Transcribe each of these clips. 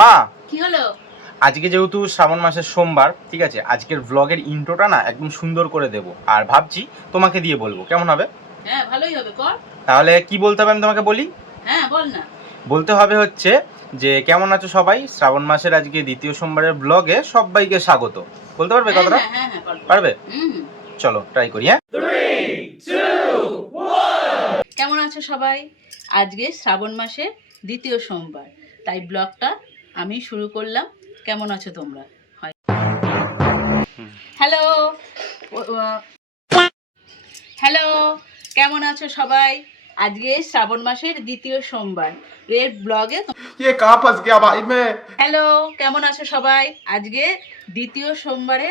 মা, কি হলো? আজকে যেহেতু শ্রাবণ মাসের সোমবার, ঠিক আছে, আজকের ব্লগের ইন্ট্রোটা না একদম সুন্দর করে দেব। আর ভাবছি তোমাকে দিয়ে বলবো, কেমন হবে? হ্যাঁ, ভালোই হবে, কর। তাহলে কি বলতে হবে আমি তোমাকে বলি? হ্যাঁ, বল না। বলতে হবে হচ্ছে যে কেমন আছো সবাই, শ্রাবণ মাসের আজকে দ্বিতীয় সোমবারের ব্লগে সবাইকে স্বাগত। বলতে পারবে হ্যাঁ কথাটা? হ্যাঁ হ্যাঁ হ্যাঁ, বল। পারবে? হুম। চলো ট্রাই করি। হ্যাঁ, কেমন আছো সবাই? আজকে শ্রাবণ মাসের দ্বিতীয় সোমবার, তাই ব্লগটা আমি শুরু করলাম। কেমন আছো তোমরা? হ্যালো, হ্যালো, কেমন আছো সবাই? আজকে শ্রাবণ মাসের দ্বিতীয় সোমবার এর ব্লগে ये कहाँ फंस गया भाई मैं। হ্যালো, কেমন আছো সবাই? আজকে দ্বিতীয় সোমবারে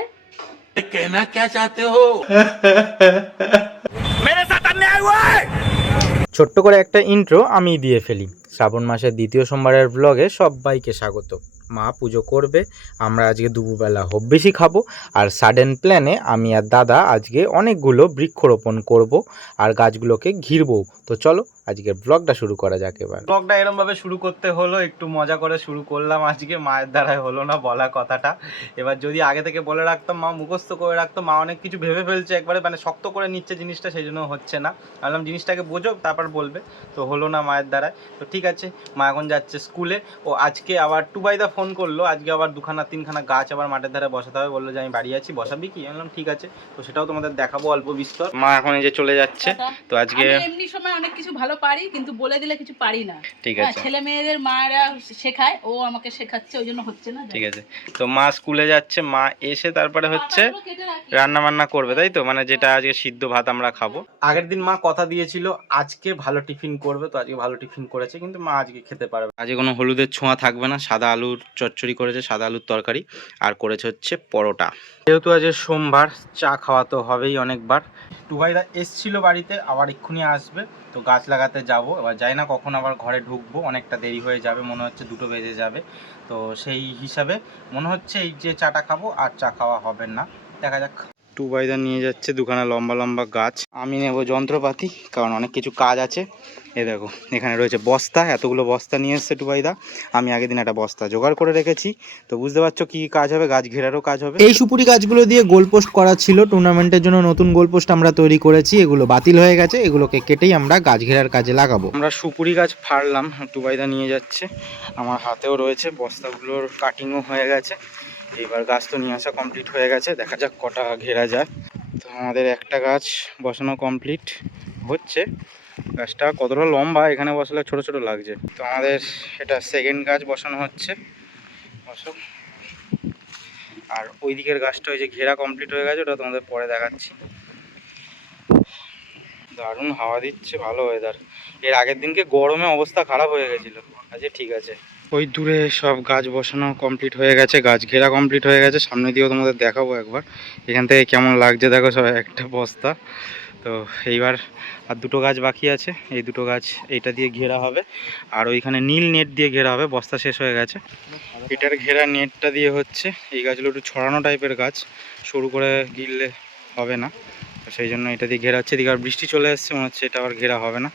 कहना क्या चाहते हो। ছোট্ট করে একটা ইন্ট্রো আমি দিয়ে ফেলি। শ্রাবণ মাসের দ্বিতীয় সোমবারের ব্লগে সবাইকে স্বাগত। মা পুজো করবে, আমরা আজকে দুপুরবেলা হব্বেশি খাবো। আর সাডেন প্ল্যানে আমি আর দাদা আজকে অনেকগুলো বৃক্ষরোপণ করব আর গাছগুলোকে ঘিরবো। তো চলো আজকের ব্লগটা শুরু করা যাক। এবার ব্লগটা এরকম ভাবে শুরু করতে হলো, একটু মজা করে শুরু করলাম। আজকে মায়ের দ্বারাই হলো না বলা কথাটা। এবার যদি আগে থেকে বলে রাখতাম, মা মুখস্থ করে রাখতো, মা অনেক কিছু ভেবে ফেলছে একবারে, মানে শক্ত করে নিচ্ছে জিনিসটা, সেই জন্য হচ্ছে না। ভাবলাম জিনিসটাকে বোঝো তারপর বলবে, তো হলো না মায়ের দ্বারায়। তো ঠিক আছে, মা এখন যাচ্ছে স্কুলে। ও আজকে আবার টুবাইদা ফোন করলো, আজকে আবার 2-3খানা গাছ আবার মাঠের ধারে বসাতে হবে, বললো যে আমি বাড়ি আছি, বসাবি কি? আমি বললাম ঠিক আছে। তো সেটাও তোমাদের দেখাবো অল্প বিস্তর। মা এখন এই যে চলে যাচ্ছে। তো আজকে আমি এমনি সময় অনেক কিছু ভালো পারি, কিন্তু বলে দিলে কিছু পারি না। ঠিক হ্যাঁ, আছে, ছেলে মেয়েদের মায়েরা শেখায়, ও আমাকে শেখাচ্ছে, ওই জন্য হচ্ছে না। ঠিক আছে। তো মা স্কুলে যাচ্ছে, মা এসে তারপরে হচ্ছে পাতাগুলো কেটে রাখি। রান্না বান্না করবে, তাই তো? মানে যেটা আজকে সিদ্ধ ভাত আমরা খাবো। আগের দিন মা কথা দিয়েছিল আজকে ভালো টিফিন করবে, তো আজকে ভালো টিফিন করেছে, কিন্তু মা আজকে খেতে পারবে। আজকে কোনো হলুদের ছোঁয়া থাকবে না, সাদা আলুর চচ্চড়ি করেছে, সাদা আলুর তরকারি, আর করেছে হচ্ছে পরোটা। যেহেতু আজকে সোমবার, চা খাওয়া তো হবেই অনেকবার। টুবাইদা এসছিল বাড়িতে, আবার এক্ষুনি আসবে। তো গাছ লাগাতে যাব, এবার যাই না কখন আবার ঘরে ঢুকবো, অনেকটা দেরি হয়ে যাবে, মনে হচ্ছে 2টো বেজে যাবে। তো সেই হিসাবে মনে হচ্ছে এই যে চাটা খাবো আর চা খাওয়া হবে না, দেখা যাক। টুবাইদা নিয়ে যাচ্ছে 2খানা লম্বা লম্বা গাছ, আমি নেব যন্ত্রপাতি, কারণ অনেক কিছু কাজ আছে। এ দেখো এখানে রয়েছে বস্তা, এতগুলো বস্তা নিয়ে এসছে টুবাইদা। আমি আগের দিন একটা বস্তা জোগাড় করে রেখেছি। তো বুঝতে পারছো কি কাজ হবে, গাছ ঘেরারও কাজ হবে। এই সুপুরি গাছগুলো দিয়ে গোলপোস্ট করা ছিল, টুর্নামেন্টের জন্য নতুন গোলপোস্ট আমরা তৈরি করেছি, এগুলো বাতিল হয়ে গেছে, এগুলোকে কেটেই আমরা গাছ ঘেরার কাজে লাগাবো। আমরা সুপুরি গাছ ফাড়লাম, টুবাইদা নিয়ে যাচ্ছে, আমার হাতেও রয়েছে, বস্তাগুলোর কাটিংও হয়ে গেছে। এবার গাছ তো নিয়ে আসা কমপ্লিট হয়ে গেছে, দেখা যাক কটা ঘেরা যায়। তো আমাদের একটা গাছ বসানো কমপ্লিট হচ্ছে। গাছটা কতটা লম্বা, এখানে বসালে ছোট ছোট লাগছে। তো আমাদের এটা সেকেন্ড গাছ বসানো হচ্ছে, বসো। আর ওই দিকের গাছটা ওই যে ঘেরা কমপ্লিট হয়ে গেছে, ওটা তোমাদের পরে দেখাচ্ছি। দারুণ হাওয়া দিচ্ছে, ভালো ওয়েদার। এর আগের দিনকে গরমে অবস্থা খারাপ হয়ে গেছিলো, আজকে ঠিক আছে। ওই দূরে সব গাছ বসানো কমপ্লিট হয়ে গেছে, গাছ ঘেরা কমপ্লিট হয়ে গেছে। সামনে দিয়েও তোমাদের দেখাবো একবার, এখান থেকে কেমন লাগছে দেখো সব একটা বস্তা। তো এইবার আর 2টো গাছ বাকি আছে, এই 2টো গাছ এইটা দিয়ে ঘেরা হবে, আর ওইখানে নীল নেট দিয়ে ঘেরা হবে, বস্তা শেষ হয়ে গেছে। এটার ঘেরা নেটটা দিয়ে হচ্ছে, এই গাছগুলো একটু ছড়ানো টাইপের গাছ, সরু করে গিললে হবে না, তো সেই জন্য এটা দিয়ে ঘেরা হচ্ছে। এদিকে আর বৃষ্টি চলে এসছে, মনে হচ্ছে এটা আবার ঘেরা হবে না,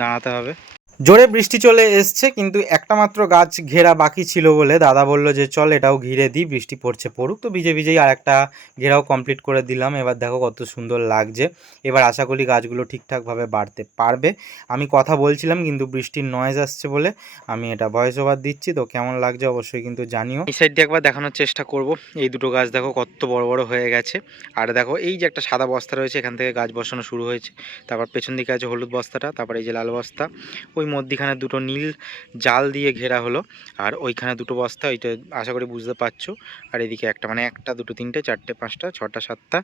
দাঁড়াতে হবে। জোরে বৃষ্টি চলে এসছে, কিন্তু একটা মাত্র গাছ ঘেরা বাকি ছিল বলে দাদা বলল যে চল এটাও ঘিরে দিই, বৃষ্টি পড়ছে পড়ুক। তো ভিজে ভিজেই আর একটা ঘেরাও কমপ্লিট করে দিলাম। এবার দেখো কত সুন্দর লাগছে। এবার আশা করি গাছগুলো ঠিকঠাকভাবে বাড়তে পারবে। আমি কথা বলছিলাম, কিন্তু বৃষ্টির নয়েজ আসছে বলে আমি এটা ভয়েস ওভার দিচ্ছি। তো কেমন লাগছে অবশ্যই কিন্তু জানিও। এই সাইড দিয়ে একবার দেখানোর চেষ্টা করব। এই 2টো গাছ দেখো কত বড় বড় হয়ে গেছে। আর দেখো এই যে একটা সাদা বস্তা রয়েছে, এখান থেকে গাছ বসানো শুরু হয়েছে। তারপর পেছন দিকে আছে হলুদ বস্তাটা, তারপর এই যে লাল বস্তা, ওই মধ্যিখানে 2টো নীল জাল দিয়ে ঘেরা হলো, আর ওইখানে 2টো বস্তা, ওইটা আশা করি বুঝতে পারছো। আর এদিকে একটা, মানে 1টা 2টো 3টে 4টে 5টা 6টা 7টা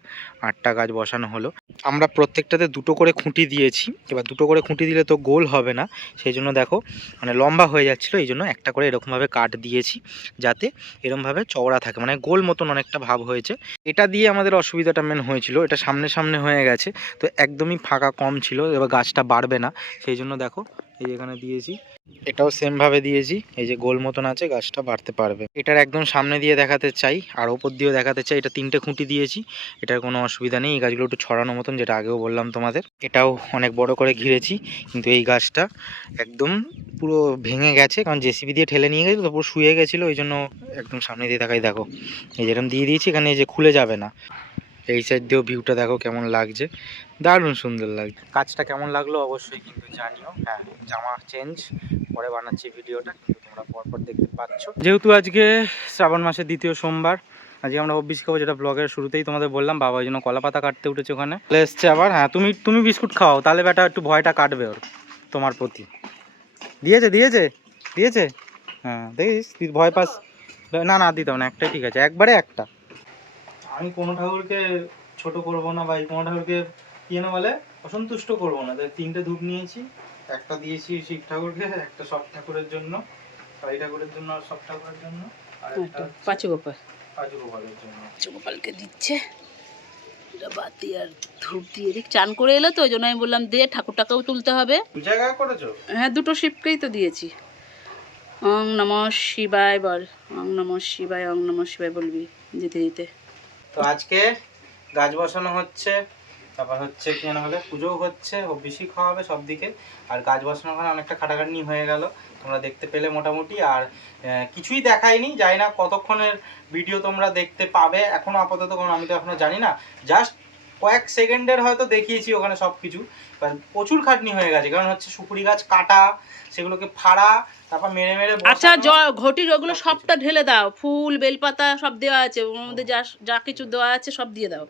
8টা গাছ বসানো হলো। আমরা প্রত্যেকটাতে 2টো করে খুঁটি দিয়েছি। এবার 2টো করে খুঁটি দিলে তো গোল হবে না, সেই জন্য দেখো মানে লম্বা হয়ে যাচ্ছিলো, এই জন্য একটা করে এরকমভাবে কাট দিয়েছি, যাতে এরকমভাবে চওড়া থাকে, মানে গোল মতন অনেকটা ভাব হয়েছে। এটা দিয়ে আমাদের অসুবিধাটা মেন হয়েছিল, এটা সামনে সামনে হয়ে গেছে, তো একদমই ফাঁকা কম ছিল, এবার গাছটা বাড়বে না, সেই জন্য দেখো এই এখানে দিয়েছি, এটাও সেম ভাবে দিয়েছি। এই যে গোল মতন আছে, গাছটা বাড়তে পারবে। এটার একদম সামনে দিয়ে দেখাতে চাই আর ওপর দিয়েও দেখাতে চাই। এটা 3টে খুঁটি দিয়েছি, এটার কোনো অসুবিধা নেই। এই গাছগুলো একটু ছড়ানো মতন, যেটা আগেও বললাম তোমাদের। এটাও অনেক বড় করে ঘিরেছি, কিন্তু এই গাছটা একদম পুরো ভেঙে গেছে, কারণ জেসিবি দিয়ে ঠেলে নিয়ে গেছে তো, পুরো শুয়ে গেছিলো। ওই জন্য একদম সামনে দিয়ে দেখাই, দেখো এই যেরকম দিয়ে দিয়েছি, এখানে এই যে খুলে যাবে না। এই সাইড দিয়েও ভিউটা দেখো কেমন লাগছে, দারুণ সুন্দর লাগছে। কাজটা কেমন লাগলো অবশ্যই কিন্তু জানিও। হ্যাঁ, জামা চেঞ্জ পরে বানাচ্ছি ভিডিওটা, কিন্তু তোমরা পরপর দেখতে পাচ্ছ। যেহেতু আজকে শ্রাবণ মাসের 2য় সোমবার, আজকে আমরা অফিস খাবো, যেটা ব্লগের শুরুতেই তোমাদের বললাম। বাবা ওই জন্য কলা পাতা কাটতে উঠেছে ওখানে, চলে এসছে আবার। হ্যাঁ, তুমি বিস্কুট খাও, তাহলে বেটা একটু ভয়টা কাটবে ওর তোমার প্রতি। দিয়েছে দিয়েছে দিয়েছে, হ্যাঁ দেখিস তুই ভয় পাস না। না দিতে হবে না, একটাই ঠিক আছে, একবারে একটা। আমি কোনো ঠাকুরকে ছোট করব না ভাই, কোনো ঠাকুরকে কি যেন বলে, অসন্তুষ্ট করব না। তাই 3টে ধূপ নিয়েছি, একটা দিয়েছি শিব ঠাকুরকে, একটা সব ঠাকুরের জন্য, কালী ঠাকুরের জন্য আর সব ঠাকুরের জন্য, আর একটা পাঁচু গোপাল, পাঁচু গোপালের জন্য। পাঁচু গোপালকে দিচ্ছে বাতি আর ধূপ দিয়ে দিক। চান করে এলো তো, ওই জন্য আমি বললাম দে, ঠাকুরটাকেও তুলতে হবে। 2 জায়গায় করেছো? হ্যাঁ, 2টো শিবকেই তো দিয়েছি। ওং নমঃ শিবায় বল, ওং নমঃ শিবায়, ওং নমঃ শিবায় বলবি দিতে দিতে। তো আজকে গাছ বসানো হচ্ছে, তারপর হচ্ছে কি যেন বলে, পুজোও হচ্ছে, বেশি খাওয়া হবে সব দিকে। আর গাছ বসানোর ওখানে অনেকটা খাটাখাটনি হয়ে গেল, তোমরা দেখতে পেলে মোটামুটি। আর কিছুই দেখাইনি, জানি না কতক্ষণের ভিডিও তোমরা দেখতে পাবে এখনো আপাতত, কারণ আমি তো এখনো জানি না। জাস্ট কয়েক সেকেন্ডের হয়তো দেখিয়েছি ওখানে সব কিছু। প্রচুর খাটনি হয়ে গেছে, কারণ হচ্ছে সুপুরি গাছ কাটা, সেগুলোকে ফাড়া, তারপর মেরে মেরে আচ্ছা, ঘটির ওগুলো সবটা ঢেলে দাও, ফুল বেলপাতা সব দেওয়া আছে ওর মধ্যে, যা যা কিছু দেওয়া আছে সব দিয়ে দাও।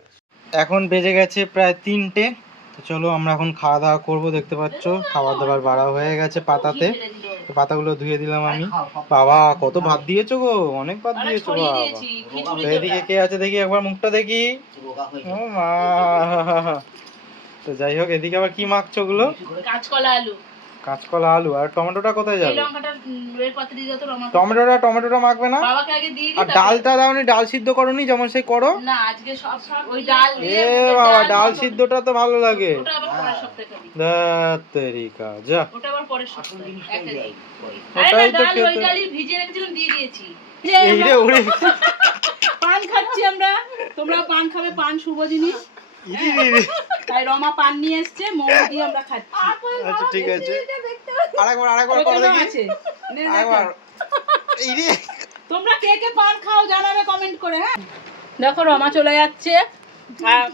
এখন বেজে গেছে প্রায় 3টে। তো চলো আমরা এখন খাওয়া দাওয়া করবো। দেখতে পাচ্ছ খাবার দাবার বাড়া হয়ে গেছে পাতাতে, তো পাতাগুলো ধুয়ে দিলাম আমি। বাবা কত ভাত দিয়েছো গো, অনেক ভাত দিয়েছো বাবা। তো এদিকে কে আছে দেখি, একবার মুখটা দেখি। ও মা, তো যাই হোক, এদিকে আবার কি মাখছো ওগুলো? কাঁচকলা আলু, কাঁচকলা আলু। আর টমেটোটা কোথায় এই যাবে? লঙ্কাটা এর পাতে দিয়ে দাও তো, টমেটোটা মাখবে না? বাবাকে আগে দিয়ে দিই। আর ডালটা দাওনি, ডাল সিদ্ধ করোনি যেমন সেই করো না, আজকে সব ওই ডাল দিয়ে, এ বাবা, ডাল সিদ্ধটা তো ভালো লাগে। ওটা আবার পরের সপ্তাহে খাবি। ধ্যাত্তেরিকা, যা। ওটা আবার পরের সপ্তাহে একটা দিই। ওটাই তো ডাল ওই খেতে। ডালই ভিজিয়ে রেখেছিলাম, দিয়ে দিয়েছি। এই রে ওরে, পান খাচ্ছি আমরা, তোমরা পান খাবে, পান শুভ জিনিস। ইরে রে রে। তাই রমা পান নিয়ে এসছে, মৌ দিয়ে আমরা খাচ্ছি। আচ্ছা ঠিক আছে, আরেকবার করো ওখানেও দেখি, আছে। নে, দেখো। আরেকবার। এই রে, তোমরা কে কে পান খাও জানাবে কমেন্ট করে। হ্যাঁ, দেখো রমা চলে যাচ্ছে। আর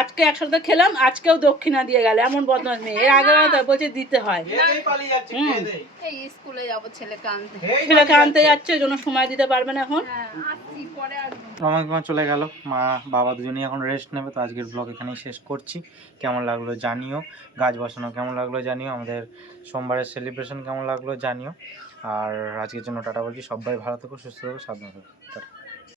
আজকে একসাথে খেলাম, আজকেও দক্ষিণা দিয়ে গেল, এমন বদমাশ মেয়ে। এর আগে তো বলছে দিতে হয়। খেয়েই পালিয়ে যাচ্ছে, খেয়ে দেই। এই স্কুলে যাবো ছেলেকে আনতে। ছেলেকে আনতে যাচ্ছে, ওই জন্য সময় দিতে পারবে না এখন। হ্যাঁ, আসছি, পরে আসবো। রমা চলে গেল, মা বাবা দুজনেই এখন রেস্ট নেবে। তো আজকের ব্লগ এখানেই শেষ করছি। কেমন লাগলো জানিও, গাছ বসানো কেমন লাগলো জানিও, আমাদের সোমবারের সেলিব্রেশন কেমন লাগলো জানিও। আর আজকের জন্য টাটা বলছি, সবাই ভালো থেকো, সুস্থ থেকো, সাবধানে থেকো। টাটা।